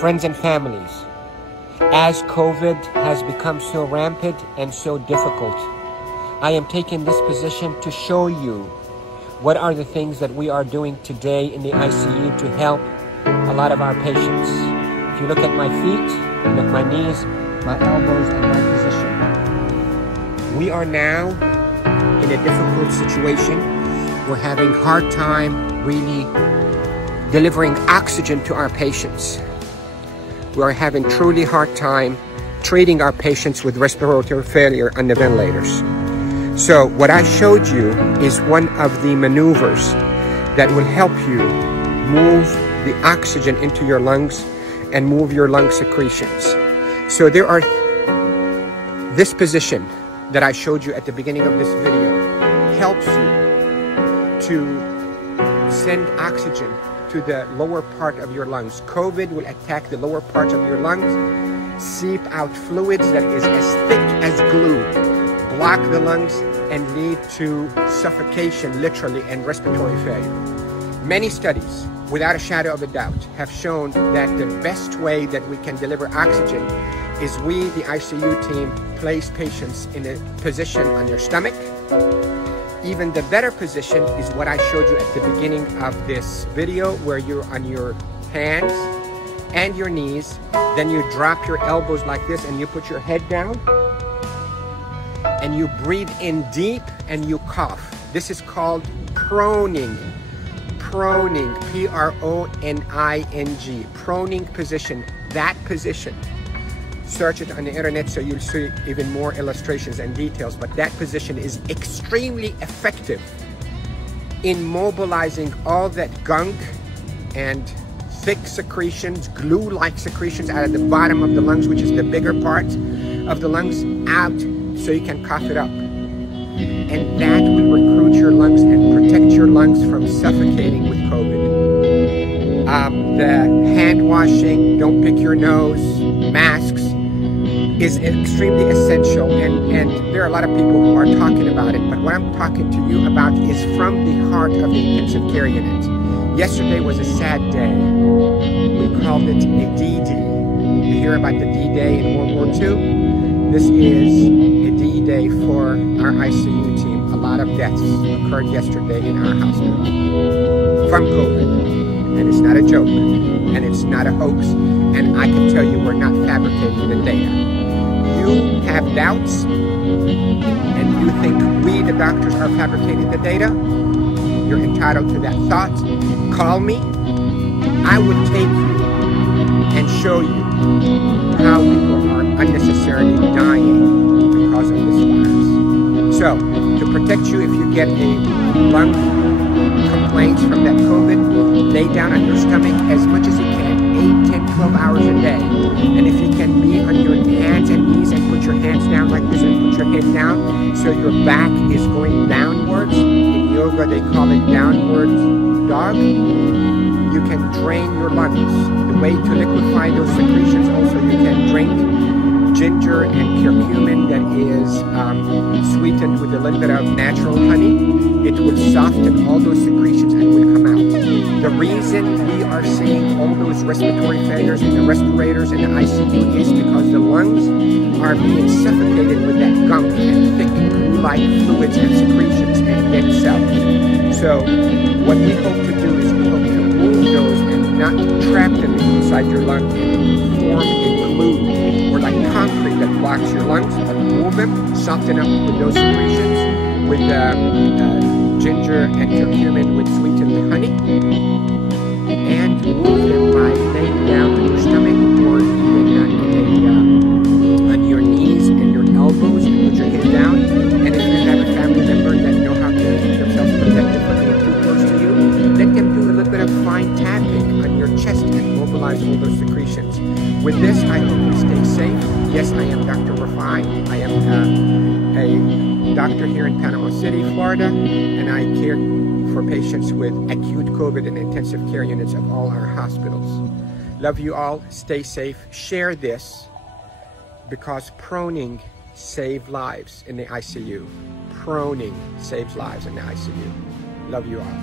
friends and families, as COVID has become so rampant and so difficult, I am taking this position to show you what are the things that we are doing today in the ICU to help a lot of our patients. If you look at my feet, look at my knees, my elbows, and my position. We are now in a difficult situation. We're having a hard time really delivering oxygen to our patients. We are having truly hard time treating our patients with respiratory failure on the ventilators. So what I showed you is one of the maneuvers that will help you move the oxygen into your lungs and move your lung secretions. So there are this position that I showed you at the beginning of this video helps you to send oxygen to the lower part of your lungs. COVID will attack the lower parts of your lungs, seep out fluids that is as thick as glue, block the lungs, and lead to suffocation, literally, and respiratory failure. Many studies, without a shadow of a doubt, have shown that the best way that we can deliver oxygen is we, the ICU team, place patients in a position on your stomach. Even the better position is what I showed you at the beginning of this video, where you're on your hands and your knees. Then you drop your elbows like this and you put your head down and you breathe in deep and you cough. This is called proning. Proning, P-R-O-N-I-N-G, proning position, that position. Search it on the internet so you'll see even more illustrations and details, but that position is extremely effective in mobilizing all that gunk and thick secretions, glue-like secretions out of the bottom of the lungs, which is the bigger part of the lungs, out so you can cough it up. And that will recruit your lungs and protect your lungs from suffocating with COVID. The hand washing, don't pick your nose, masks, is extremely essential, and there are a lot of people who are talking about it, but what I'm talking to you about is from the heart of the intensive care unit. Yesterday was a sad day. We called it a D-Day. You hear about the D-Day in World War II? This is a D-Day for our ICU team. A lot of deaths occurred yesterday in our hospital from COVID, and it's not a joke, and it's not a hoax, and I can tell you we're not fabricating the data. You have doubts and you think we, the doctors, are fabricating the data, you're entitled to that thought. Call me. I would take you and show you how people are unnecessarily dying because of this virus. So, to protect you if you get a lung complaints from that COVID, lay down on your stomach as much as you can, 8, 10, 12 hours a day. And if you can be on your hands and knees and put your hands down like this and put your head down so your back is going downwards. In yoga they call it downward dog. You can drain your lungs. The way to liquefy those secretions, also you can drink ginger and curcumin that is sweetened with a little bit of natural honey. It will soften all those secretions and will come out. The reason we are seeing all those respiratory failures in the respirators in the ICU is because the lungs are being suffocated with that gunk and thick glue-like fluids and secretions and dead cells. So what we hope to do is we hope to move those and not trap them inside your lung and form a glue or like concrete that blocks your lungs, but move them, soften up with those secretions with ginger and curcumin with sweetened honey, and move them by laying down on your stomach or even on your knees and your elbows and put your head down. And if you have a family member that know how to keep themselves protected from being too close to you, let them do a little bit of fine tapping on your chest and mobilize all those secretions. With this, I hope you stay safe. Yes, I am Dr. Rafai. I am a doctor here in Panama City, Florida, and I care for patients with acute COVID and intensive care units of all our hospitals. Love you all. Stay safe. Share this because proning saves lives in the ICU. Proning saves lives in the ICU. Love you all.